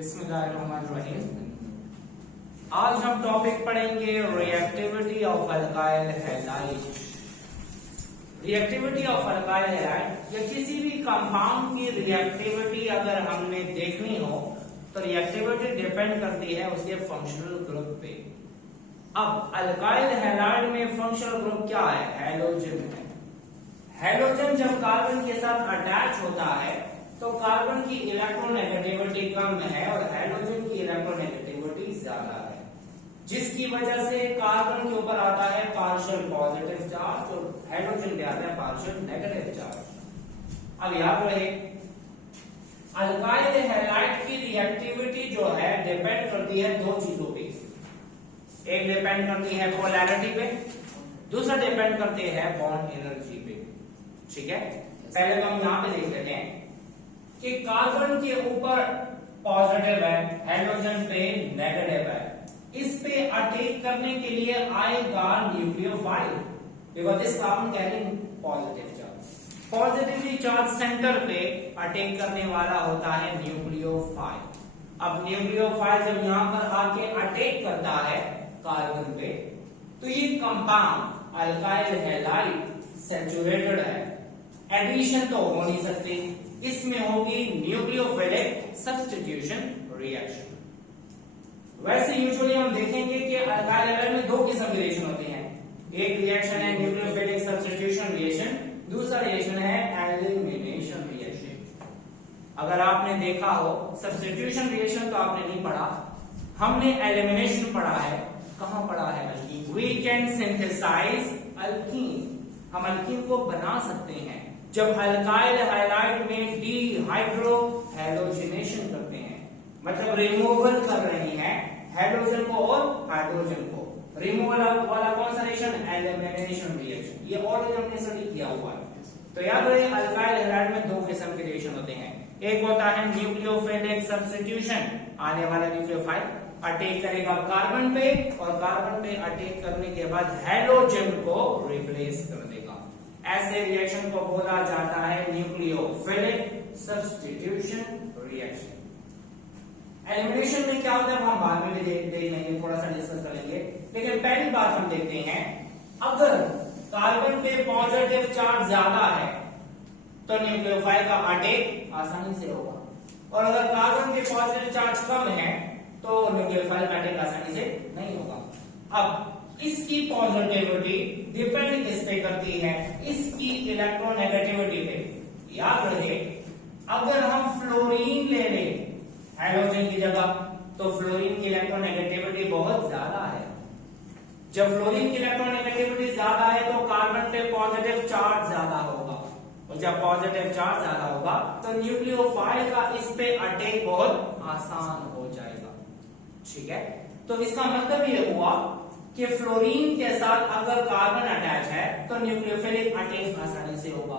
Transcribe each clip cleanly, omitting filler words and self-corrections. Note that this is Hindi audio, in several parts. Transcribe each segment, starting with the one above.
बिस्मिल्लाहिर्रहमानिर्रहीम। आज हम टॉपिक पढ़ेंगे reactivity of alkyl halide. Reactivity of alkyl halide या किसी भी कंपाउंड की रिएक्टिविटी अगर हमने देखनी हो तो रिएक्टिविटी डिपेंड करती है उसके फंक्शनल ग्रुप पे। अब अल्काइल हैलाइड में फंक्शनल ग्रुप क्या है? हैलोजन है। हैलोजन जब कार्बन के साथ अटैच होता है तो कार्बन की इलेक्ट्रोनेगेटिविटी कम है और हैलोजन की इलेक्ट्रोनेगेटिविटी ज्यादा है, जिसकी वजह से कार्बन के ऊपर आता है पार्शियल पॉजिटिव चार्ज और हैलोजन पे आता है पार्शियल नेगेटिव चार्ज। अब याद रहे, अल्काइल हैलाइड की रिएक्टिविटी जो है डिपेंड करती है दो चीजों पे। एक डिपेंड करती है पोलैरिटी पे, दूसरा डिपेंड करते हैं बॉन्ड एनर्जी पे। ठीक है, पहले तो हम यहां पे देख लेते हैं कि कार्बन के ऊपर पॉजिटिव है, हैलोजन पे नेगेटिव है। इस पे अटैक करने के लिए आएगा nucleophile, because this carbon carrying positive charge. Positively charge centre पे अटैक करने वाला होता है न्यूक्लियोफाइल। अब न्यूक्लियोफाइल जब यहां पर आके अटैक करता है कार्बन पे तो ये कंपाउंड अल्काइल हैलाइड सैचुरेटेड है, एडिशन तो हो नहीं सकती, इसमें होगी न्यूक्लियोफिलिक सब्स्टिट्यूशन रिएक्शन। वैसे यूजुअली हम देखेंगे कि अल्काइल हैलाइड में दो किस्म के रिएक्शन होते हैं। एक रिएक्शन है न्यूक्लियोफिलिक सब्स्टिट्यूशन रिएक्शन, दूसरा रिएक्शन है एलिमिनेशन रिएक्शन। अगर आपने देखा हो सब्स्टिट्यूशन रिएक्शन तो आपने नहीं पढ़ा, हमने एलिमिनेशन पढ़ा है। कहां पढ़ा है? Alkene. We can synthesize alkene, हम अल्कीन को बना सकते हैं जब अल्काइल हैलाइड में डीहाइड्रो हैलोजिनेशन करते हैं, मतलब रिमूवल कर रही हैं हैलोजन को और हाइड्रोजन को। रिमूवल वाला कौन सा रिएक्शन? Elimination reaction. ये ऑलरेडी हमने स्टडी किया हुआ है। तो याद रहे अल्काइल हैलाइड में दो किस्म के रिएक्शन होते हैं। एक होता है न्यूक्लियोफिलिक सब्स्टिट्यूशन, आने वाला न्यूक्लियोफाइल अटैक करेगा कार्बन पे और कार्बन पे अटैक करने के बाद हैलोजन को रिप्लेस कर देगा। ऐसे रिएक्शन को बोला जाता है न्यूक्लियोफिलिक सब्स्टिट्यूशन रिएक्शन। एलिमिनेशन में क्या होता है वो हम बाद में देख लेंगे, थोड़ा सा डिस्कस करेंगे। लेकिन पहली बात हम देखते हैं, अगर कार्बन पे पॉजिटिव चार्ज ज्यादा है तो न्यूक्लियोफाइल का अटैक आसानी से होगा, और अगर कार्बन पे पॉजिटिव चार्ज कम है तो न्यूक्लियोफाइल का अटैक आसानी से नहीं होगा। अब इसकी पॉजिटिविटी डिपेंड किस पे करती है? इसकी इलेक्ट्रोनेगेटिविटी पे। याद रहे, अगर हम फ्लोरीन ले लें हाइड्रोजन की जगह तो फ्लोरीन की इलेक्ट्रोनेगेटिविटी बहुत ज्यादा है। जब फ्लोरीन की इलेक्ट्रोनेगेटिविटी ज्यादा है तो कार्बन पे पॉजिटिव चार्ज ज्यादा होगा, और जब पॉजिटिव चार्ज ज्यादा होगा तो न्यूक्लियोफाइल का इस पे अटैक बहुत आसान हो जाएगा। ठीक है, तो इसका मतलब ये हुआ कि फ्लोरीन के साथ अगर कार्बन अटैच है तो न्यूक्लियोफिलिक अटैक आसानी से होगा।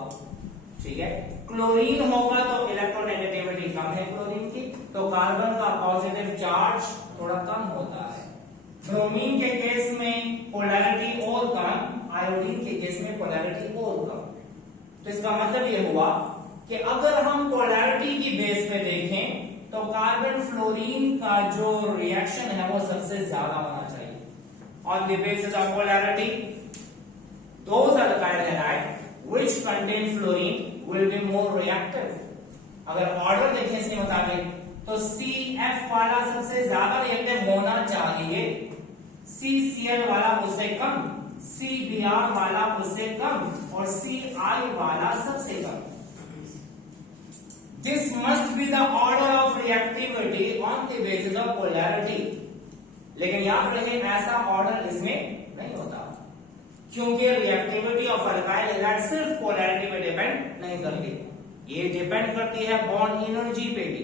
ठीक है, क्लोरीन होगा तो इलेक्ट्रोनेगेटिविटी कम है क्लोरीन की, तो कार्बन का पॉजिटिव चार्ज थोड़ा कम होता है। ब्रोमीन के केस में पोलैरिटी और कम, आयोडीन के केस में पोलैरिटी और कम। तो इसका मतलब ये हुआ कि अगर हम पोलैरिटी की बेस पे देखें तो कार्बन फ्लोरीन का जो रिएक्शन है वो सबसे ज्यादा होना चाहिए। On the basis of polarity, those alkyl halide which contain fluorine will be more reactive। अगर ऑर्डर देखें इसके मुताबिक तो CF वाला सबसे ज्यादा रिएक्टिव होना चाहिए, CCl वाला उससे कम, CBr वाला उससे कम और CI वाला सबसे कम। This must be the order of reactivity on the basis of polarity। लेकिन याद रहे ऐसा ऑर्डर इसमें नहीं होता, क्योंकि रिएक्टिविटी ऑफ अल्काइल हैलाइड सिर्फ पोलैरिटी पे डिपेंड नहीं करती, ये डिपेंड करती है बॉन्ड एनर्जी पे भी।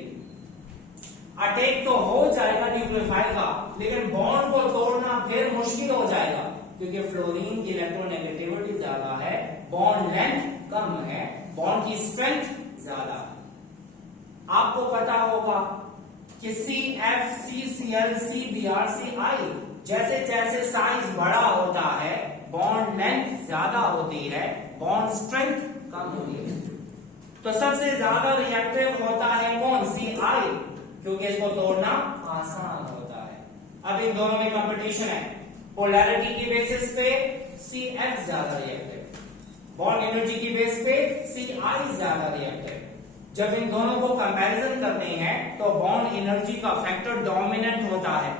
अटैक तो हो जाएगा न्यूक्लियोफाइल का, लेकिन बॉन्ड को तोड़ना फिर मुश्किल हो जाएगा, क्योंकि फ्लोरीन की इलेक्ट्रोनेगेटिविटी ज्यादा है, बॉन्ड लेंथ कम है, बॉन्ड की स्ट्रेंथ ज्यादा है। आपको पता होगा कि CF, CCl, CBr, CI जैसे जैसे साइज बड़ा होता है बॉन्ड लेंथ ज्यादा होती है, बॉन्ड स्ट्रेंथ कम होती है। तो सबसे ज्यादा रिएक्टिव होता है कौन? CI, क्योंकि इसको तोड़ना आसान होता है। अब इन दोनों में कंपटीशन है, पोलैरिटी की बेसिस पे CF ज्यादा रिएक्टिव, बॉन्ड एनर्जी की बेस पे CI ज्यादा रिएक्टिव। जब इन दोनों को कंपैरिजन करते हैं तो बॉन्ड एनर्जी का फैक्टर डोमिनेंट होता है।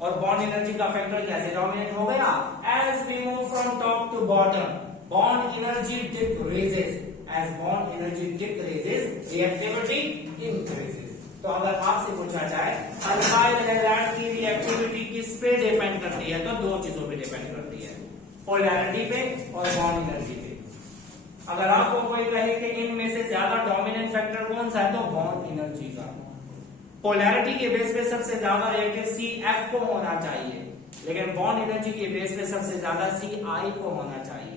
और बॉन्ड एनर्जी का फैक्टर कैसे डोमिनेंट हो गया? As we move from top to bottom bond energy decreases, as bond energy decreases reactivity increases. तो अगर आपसे पूछा जाए अल्काइल हैलाइड की रिएक्टिविटी किस पे डिपेंड करती है, तो दो चीजों पे डिपेंड करती है, पोलैरिटी पे और बॉन्ड एनर्जी पे। अगर आपको कोई कहे कि इनमें से ज्यादा डोमिनेंट फैक्टर कौन सा है, तो बॉन्ड एनर्जी का। पोलैरिटी के बेस पे सबसे ज्यादा रिएक्टिव CF को होना चाहिए, लेकिन बॉन्ड एनर्जी के बेस पे सबसे ज्यादा CI को होना चाहिए।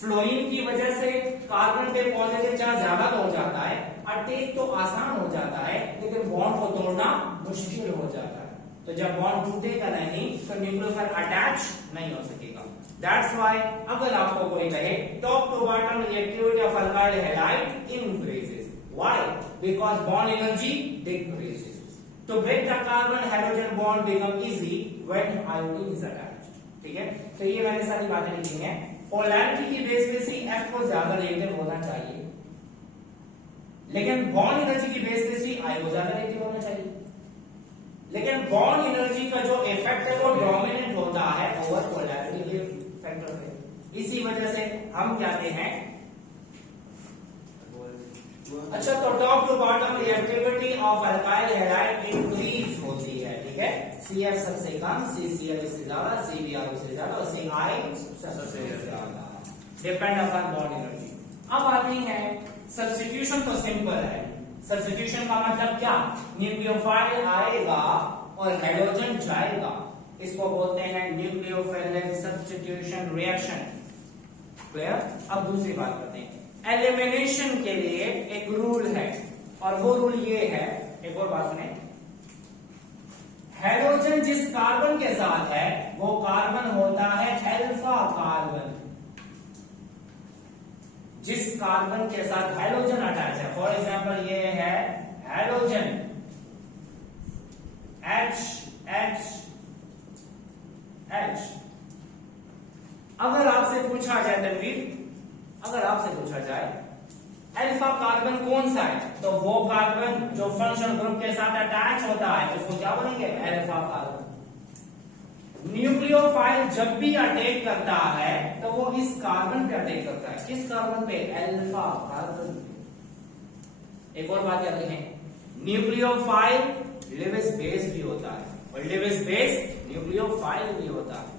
फ्लोरीन की वजह से कार्बन पे पॉजिटिव चार्ज ज्यादा हो जाता है, अटैक तो आसान हो जाता है, लेकिन बॉन्ड को तोड़ना मुश्किल हो जाता है। तो जब बॉन्ड टूटेगा नहीं तो न्यूक्लियोफाइल अटैच नहीं हो सकेगा। That's why अगर आपको कोई कहे top to bottom reactivity of alkyl halide increases. Why? Because bond energy decreases. To break the carbon hydrogen bond become easy when iodine is attached. ठीक है, तो ये मैंने सारी बातें लिखी हैं। पोलैरिटी की बेस पे CF को ज्यादा रिएक्टिव होना चाहिए, लेकिन बॉन्ड एनर्जी की बेस पे CI को ज्यादा रिएक्टिव होना चाहिए। लेकिन बॉन्ड एनर्जी का जो इफेक्ट है वो डोमिनेंट होता है ओवर पोलैरिटी के फैक्टर पे। इसी वजह से हम कहते हैं, अच्छा, तो top to bottom reactivity of alkyl halide increase होती है। ठीक है, CF सबसे कम, CCl से ज्यादा, CBr से ज्यादा और CI सबसे ज्यादा, डिपेंड अपॉन बॉन्ड एनर्जी। अब आती है सब्स्टिट्यूशन, तो सिंपल है। सब्स्टिट्यूशन का मतलब क्या? न्यूक्लियोफाइल आएगा और हाइड्रोजन जाएगा, इसको बोलते हैं न्यूक्लियोफिलिक सब्स्टिट्यूशन रिएक्शन। क्लियर? अब दूसरी बात करते हैं, एलिमिनेशन के लिए एक रूल है, और वो रूल ये है, एक और बात सुने, हाइड्रोजन जिस कार्बन के साथ है वो कार्बन होता है अल्फा कार्बन। जिस कार्बन के साथ हाइड्रोजन अटैच है, फॉर एग्जांपल ये है हाइड्रोजन H। अगर आपसे पूछा जाए तनवीर, अगर आपसे पूछा जाए अल्फा कार्बन कौन सा है, तो वो कार्बन जो फंक्शनल ग्रुप के साथ अटैच होता है उसको क्या बोलेंगे? Alpha carbon. न्यूक्लियोफाइल जब भी अटैक करता है तो वो इस कार्बन पे अटैक करता है। किस कार्बन पे? अल्फा कार्बन पे। एक और बात याद रखें, न्यूक्लियोफाइल लिविस बेस भी होता है और लिविस बेस न्यूक्लियोफाइल भी होता है।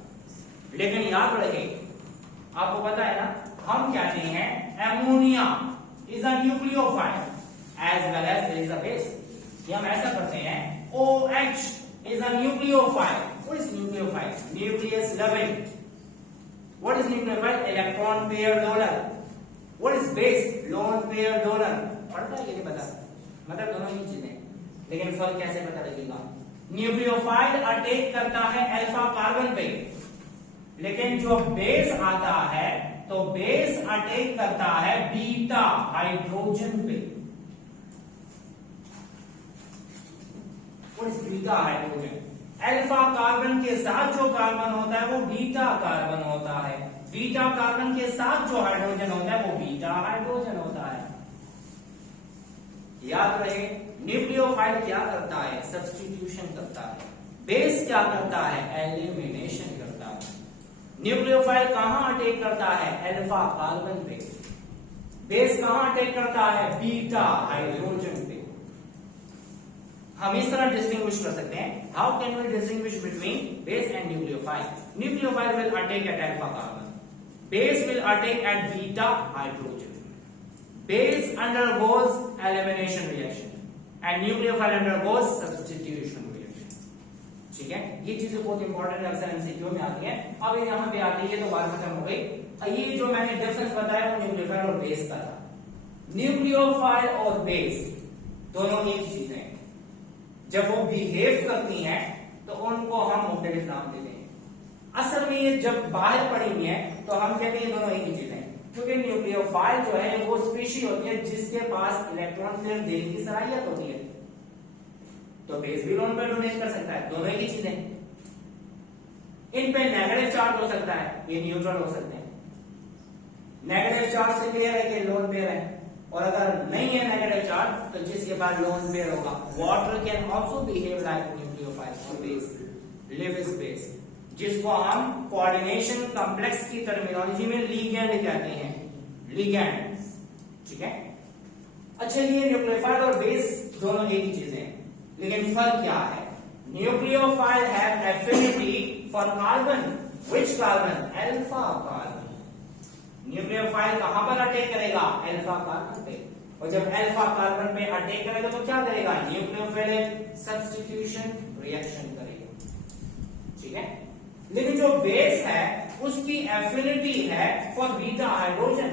लेकिन याद रहे, आपको पता है ना, हम कहते हैं ammonia is a nucleophile as well as there is a base. हम ऐसा करते हैं OH is a nucleophile. What is nucleophile? Nucleus loving. What is nucleophile? Electron pair donor. What is base? Lone pair donor. पढ़ता है कि नहीं पता? मतलब दोनों ही चीजें, लेकिन फर्क कैसे पता लगेगा? न्यूक्लियोफाइल अटैक करता है अल्फा कार्बन पे, लेकिन जो बेस आता है तो बेस अटैक करता है बीटा हाइड्रोजन पे। What is beta hydrogen? Alpha carbon के साथ जो कार्बन होता है वो बीटा कार्बन होता है, बीटा कार्बन के साथ जो हाइड्रोजन होता है वो बीटा हाइड्रोजन होता है। याद रहे, न्यूक्लियोफाइल क्या करता है? सब्स्टिट्यूशन करता है। बेस क्या करता है? एलिमिनेशन करता है। न्यूक्लियोफाइल कहां अटैक करता है? अल्फा कार्बन पे। बेस कहां अटैक करता है? बीटा हाइड्रोजन पे। हम इस तरह डिस्टिंग्विश कर सकते हैं, how can we distinguish between base and nucleophile? Nucleophile will attack at alpha carbon, base will attack at beta hydrogen. Base undergoes elimination reaction and nucleophile undergoes substitution reaction. ठीक है, ये चीजें बहुत इंपॉर्टेंट अक्सर एमसीक्यू में आती है। अब यहाँ पे आती है तो बात खत्म हो गई। ये जो मैंने डिफरेंस बताया वो न्यूक्लियोफाइल और बेस का था। न्यूक्लियोफाइल और बेस दोनों एक चीज है। जब वो बिहेव करती हैं तो उनको हम मुख्तलिफ नाम देते हैं। असल में ये जब बाहर पड़ी हुई है तो हम कहते हैं दोनों एक ही चीज है, क्योंकि न्यूक्लियोफाइल जो है वो स्पीशी होती है जिसके पास इलेक्ट्रॉन पेयर देने की सलाहियत होती है। तो बेस भी लोन पेयर डोनेट कर सकता है, दोनों ही चीजें। इन पे नेगेटिव चार्ज हो सकता है, ये न्यूट्रल हो सकते हैं। नेगेटिव चार्ज से क्लियर है कि लोन पेयर है, और अगर नहीं है नेगेटिव चार्ज तो जिसके पास लोन पेयर होगा। Water can also behave like nucleophile base, Lewis base, जिसको हम कोऑर्डिनेशन कॉम्प्लेक्स की टर्मिनोलॉजी में लिगैंड कहते हैं, लिगैंड। ठीक है। अच्छा, ये न्यूक्लियोफाइल और बेस दोनों एक ही चीजें हैं, लेकिन फर्क क्या है? Nucleophile have affinity for carbon, which carbon? Alpha carbon. Nucleophile कहां पर अटैक करेगा? अल्फा कार्बन पे। और जब अल्फा कार्बन पे अटैक करेगा तो क्या करेगा? न्यूक्लियोफिलिक सब्स्टिट्यूशन रिएक्शन करेगा। ठीक है। लेकिन जो बेस है उसकी एफिनिटी है फॉर बीटा हाइड्रोजन।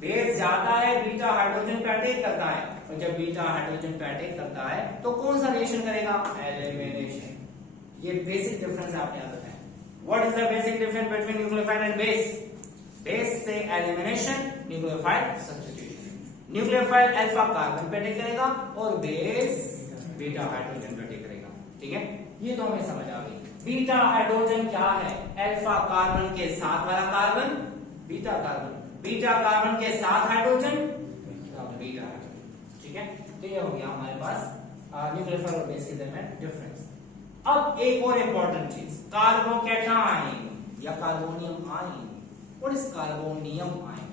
बेस जाता है बीटा हाइड्रोजन पे अटैक करता है, और जब बीटा हाइड्रोजन पे अटैक करता है तो कौन सा रिएक्शन करेगा? एलिमिनेशन। ये बेसिक डिफरेंस आपने याद रखना है। What is the basic difference between nucleophile and base? Base से elimination, nucleophile substitution. Nucleophile alpha carbon पे अटैक करेगा और बेस बीटा हाइड्रोजन पे अटैक करेगा। ठीक है, ये तो हमें समझ आ गई। बीटा हाइड्रोजन क्या है? अल्फा कार्बन के साथ वाला carbon beta carbon, beta carbon के साथ हाइड्रोजन बीटा हाइड्रोजन। ठीक है, तो ये हो गया हमारे पास न्यूक्लियोफाइल और बेस के दरमियान डिफरेंस। अब एक और इंपॉर्टेंट चीज, कार्बोकैटायन या carbonium ion. What is carbonium ion?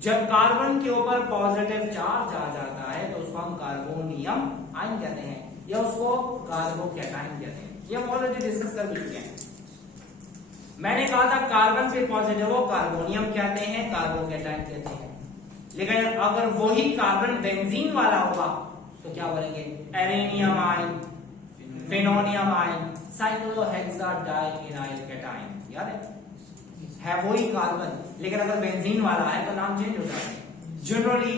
जब कार्बन के ऊपर पॉजिटिव चार्ज आ जाता है तो उसको हम कार्बोनियम आयन कहते हैं, या उसको कार्बोकैटायन कहते हैं। ये हम ऑलरेडी डिस्कस कर चुके हैं। मैंने कहा था कार्बन से पॉजिटिव हो कार्बोनियम कहते हैं, कार्बोकैटायन कहते हैं। लेकिन अगर वही कार्बन बेंजीन वाला होगा तो क्या बोलेंगे? Arenium ion, फिनोनियम ion, साइक्लोहेक्साडाइइनाइल cation. याद है वही कार्बन, लेकिन अगर बेंजीन वाला है तो नाम चेंज हो जाता है। जनरली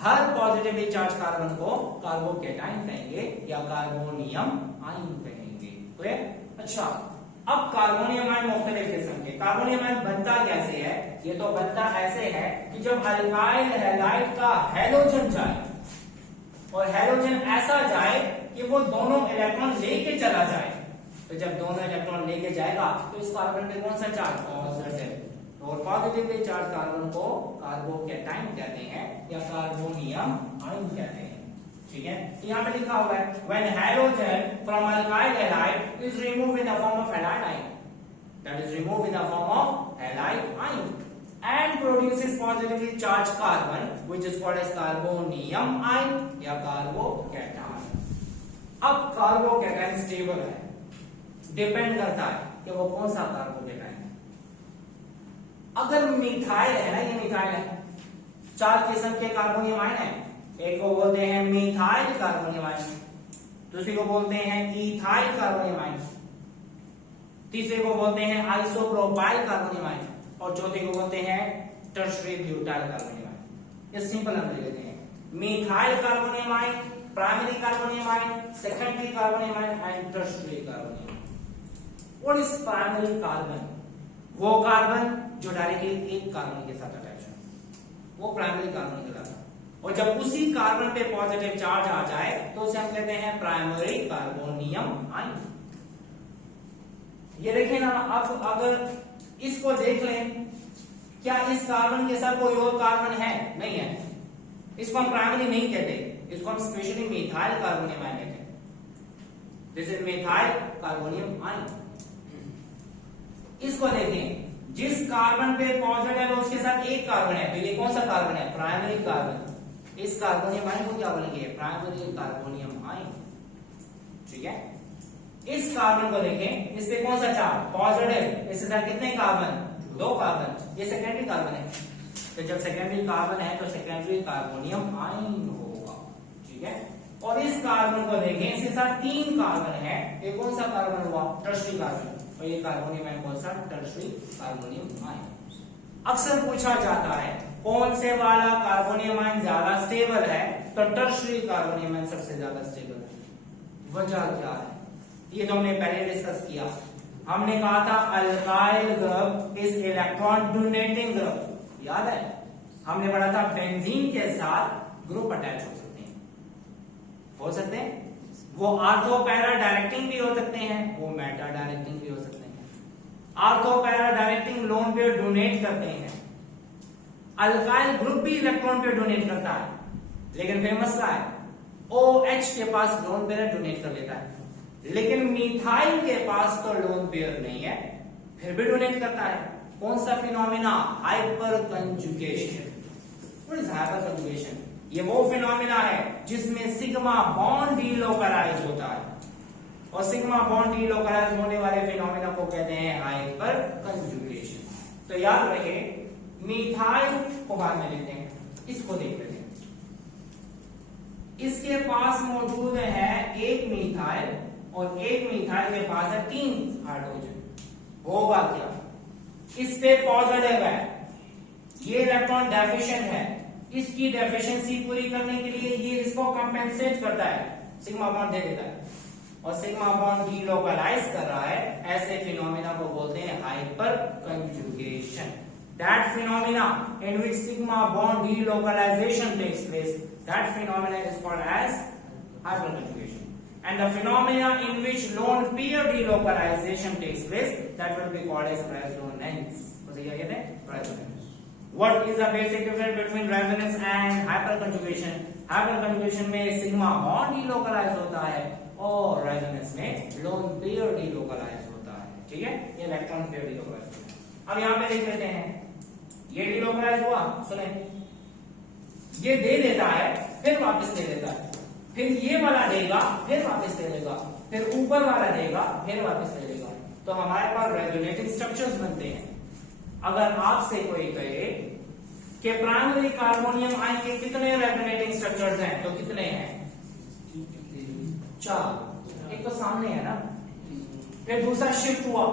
हर पॉजिटिवली चार्ज कार्बन को कार्बोकैटायन कहेंगे या कार्बोनियम आयन कहेंगे। तो अच्छा, अब कार्बोनियम आयन मुख्तलिफ किस्म के। कार्बोनियम आयन बनता कैसे है? ये तो बनता ऐसे है कि जब अल्काइल हैलाइड का हैलोजन जाए, और हैलोजन ऐसा जाए कि वो दोनों इलेक्ट्रॉन लेके चला जाए, तो जब दोनों इलेक्ट्रॉन लेके जाएगा तो इस कार्बन पे कौन सा चार्ज? पॉजिटिव। और पॉजिटिवली चार्ज कार्बन को कार्बोकैटायन कहते हैं या कार्बोनियम आयन कहते हैं। ठीक है, यहाँ पे लिखा हुआ है when halogen from alkyl halide is removed in the form of halide ion, that is removed in the form of halide ion and produces positively charged carbon which is called as carbonium ion या कार्बोकैटायन। अब कार्बोकैटायन स्टेबल है, डिपेंड करता है कि वो कौन सा कार्बोकैटायन है। अगर मिथाइल है ना, ये मिथाइल है, 4 किस्म के कार्बोनियम आयन है। एक को बोलते हैं मिथाइल कार्बोनियम आयन, दूसरे को बोलते हैं इथाइल कार्बोनियम आयन, तीसरे को बोलते हैं आइसोप्रोपाइल कार्बोनियम आयन, और चौथे को बोलते हैं टर्शियरी ब्यूटाइल कार्बोनियम आयन। ये सिंपल हम लेते हैं, methyl carbonium ion, primary carbonium ion, secondary carbonium ion and tertiary carbonium ion. What is primary carbon? वो कार्बन जो डायरेक्टली एक कार्बन के साथ अटैच है, वो प्राइमरी कार्बन कहलाता है। और जब उसी कार्बन पे पॉजिटिव चार्ज आ जाए तो उसे हम कहते हैं प्राइमरी कार्बोनियम आयन। ये देखें ना, अब अगर इसको देख लें, क्या इस कार्बन के साथ कोई और कार्बन है? नहीं है, इसको हम प्राइमरी नहीं कहते, इसको हम स्पेशली मिथाइल कार्बोनियम आयन कहते हैं। This is methyl carbonium ion. इसको देखें, जिस कार्बन पे पॉजिटिव है उसके साथ एक कार्बन है, तो ये कौन सा कार्बन है? Primary carbon. इस कार्बोनियम आयन को क्या बोलेंगे? Primary carbonium ion. ठीक है, इस कार्बन को देखें, इस पे कौन सा चार्ज? पॉजिटिव। इसके साथ कितने कार्बन? 2 कार्बन। ये सेकेंडरी कार्बन है, तो जब सेकेंडरी कार्बन है तो सेकेंडरी कार्बोनियम आयन होगा। ठीक है, और इस कार्बन को देखें, इसके साथ 3 कार्बन है, ये कौन सा कार्बन हुआ? Tertiary carbon. और ये कार्बोनियम आयन कौन सा? Tertiary carbonium ion. अक्सर पूछा जाता है कौन से वाला कार्बोनियम आयन ज्यादा स्टेबल है, तो टर्शियरी कार्बोनियम आयन सबसे ज्यादा स्टेबल है। वजह क्या है? ये तो हमने पहले डिस्कस किया। हमने कहा था alkyl group is electron donating group, याद है? हमने पढ़ा था बेंजीन के साथ ग्रुप अटैच हो सकते हैं, वो आर्थो पैरा डायरेक्टिंग भी हो सकते हैं, वो मेटा डायरेक्टिंग भी हो सकते हैं। Ortho para directing lone pair donate करते हैं। अल्काइल ग्रुप भी इलेक्ट्रॉन पेयर डोनेट करता है, लेकिन फिर मसला है OH के पास लोन पेयर डोनेट कर लेता है, लेकिन मिथाइल के पास तो लोन पेयर नहीं है, फिर भी डोनेट करता है। कौन सा phenomena? Hyper conjugation. What is hyper conjugation? ये वो फिनोमिना है जिसमें सिग्मा बॉन्ड डीलोकलाइज होता है, और सिग्मा बॉन्ड डीलोकलाइज होने वाले फिनोमिना को कहते हैं हाइपर कंजुगेशन। तो याद रहे, मिथाइल को बाद में लेते हैं, इसको देख लेते हैं। इसके पास मौजूद है एक मिथाइल और एक मिथाइल के पास है 3 हाइड्रोजन। होगा क्या? इस पे पॉजिटिव है, ये इलेक्ट्रॉन डेफिशिएंट है, इसकी डेफिशिएंसी पूरी करने के लिए ये इसको कंपेंसेट करता है, सिग्मा बॉन्ड दे देता है, और सिग्मा बॉन्ड डीलोकलाइज कर रहा है। ऐसे फिनोमिना को बोलते हैं hyper conjugation. That phenomena in which sigma bond delocalization takes place, that phenomena is called as hyperconjugation. And the phenomena in which lone pair delocalization takes place, that will be called as resonance. Resonance. What is the basic difference between resonance and hyperconjugation? Hyperconjugation में sigma bond delocalize होता है और resonance में lone pair delocalize होता है। ठीक है, ये इलेक्ट्रॉन पेयर delocalize होता है। अब यहाँ पे देख लेते हैं, ये डीलोकलाइज हुआ, सुने, ये दे देता है फिर वापस दे देता है, फिर ये वाला देगा फिर वापस दे देगा, फिर ऊपर वाला देगा फिर वापस दे देगा। तो हमारे पास रेजोनेटिंग स्ट्रक्चर्स बनते हैं। अगर आपसे कोई कहे कि प्राइमरी कार्बोनियम आयन के कितने रेजोनेटिंग स्ट्रक्चर्स हैं, तो कितने हैं? 4। एक तो सामने है ना, फिर दूसरा शिफ्ट हुआ,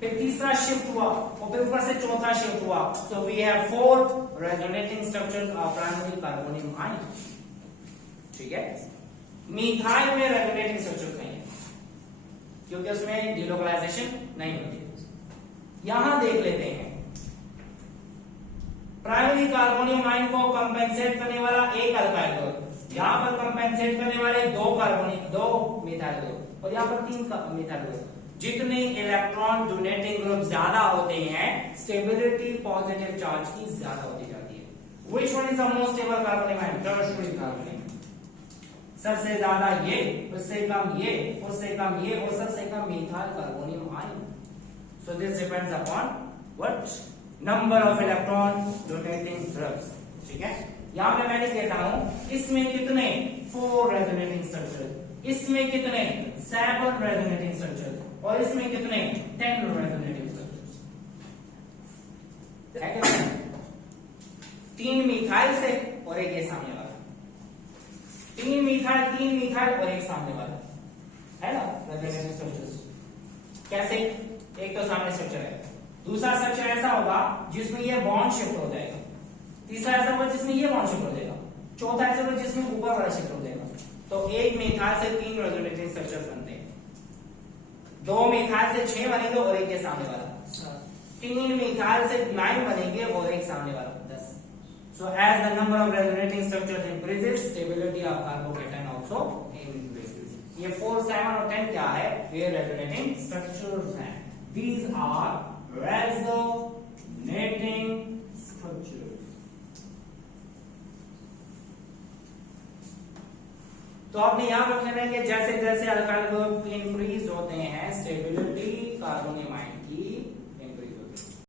फिर तीसरा शिफ्ट हुआ, और फिर ऊपर से चौथा शिफ्ट हुआ। So we have 4 resonating structures of primary carbonium ion. ठीक है, मिथाइल में रेजोनेटिंग स्ट्रक्चर्स नहीं है क्योंकि उसमें डीलोकलाइजेशन नहीं होती। यहां देख लेते हैं, प्राइमरी कार्बोनियम आयन को कंपेंसेट करने वाला एक अल्काइल ग्रुप, यहां पर कंपेंसेट करने वाले 2 मिथाइल ग्रुप, और यहां पर 3 मिथाइल ग्रुप। जितने इलेक्ट्रॉन डोनेटिंग ग्रुप ज्यादा होते हैं, स्टेबिलिटी पॉजिटिव चार्ज की ज्यादा होती जाती है। Which one is the most stable carbonium ion? Tertiary carbonium। सबसे ज्यादा ये, उससे कम ये, उससे कम ये, और सबसे कम methyl carbonium ion. So this depends upon what number of electron donating groups। ठीक है, यहां पे मैं लिख देता हूं, इसमें कितने 4 रेजोनेटिंग स्ट्रक्चर, इसमें कितने 7 रेजोनेटिंग स्ट्रक्चर, और इसमें कितने 10 रेजोनेटिंग स्ट्रक्चर्स। 3 मिथाइल से और एक ये सामने वाला, 3 मिथाइल और एक सामने वाला, है ना रेजोनेटिंग स्ट्रक्चर्स। कैसे? एक तो सामने स्ट्रक्चर है, दूसरा स्ट्रक्चर ऐसा होगा जिसमें ये बॉन्ड शिफ्ट हो जाएगा, तीसरा ऐसा होगा जिसमें ये बॉन्ड शिफ्ट हो जाएगा, चौथा ऐसा होगा जिसमें ऊपर वाला शिफ्ट हो जाएगा। तो एक मिथाइल से 3 रेजोनेटिंग स्ट्रक्चर्स बनते हैं, 2 मिथाइल से 6 बनेंगे और एक के सामने वाला, 3 मिथाइल से 9 बनेंगे और एक सामने वाला 10। So as the number of resonating structures increases, stability of carbocation also increases। ये 4, 7 और 10 क्या है? ये resonating structures हैं। These are resonating structures। तो आपने याद रखना है कि जैसे जैसे अल्काइल ग्रुप इंक्रीज होते हैं, स्टेबिलिटी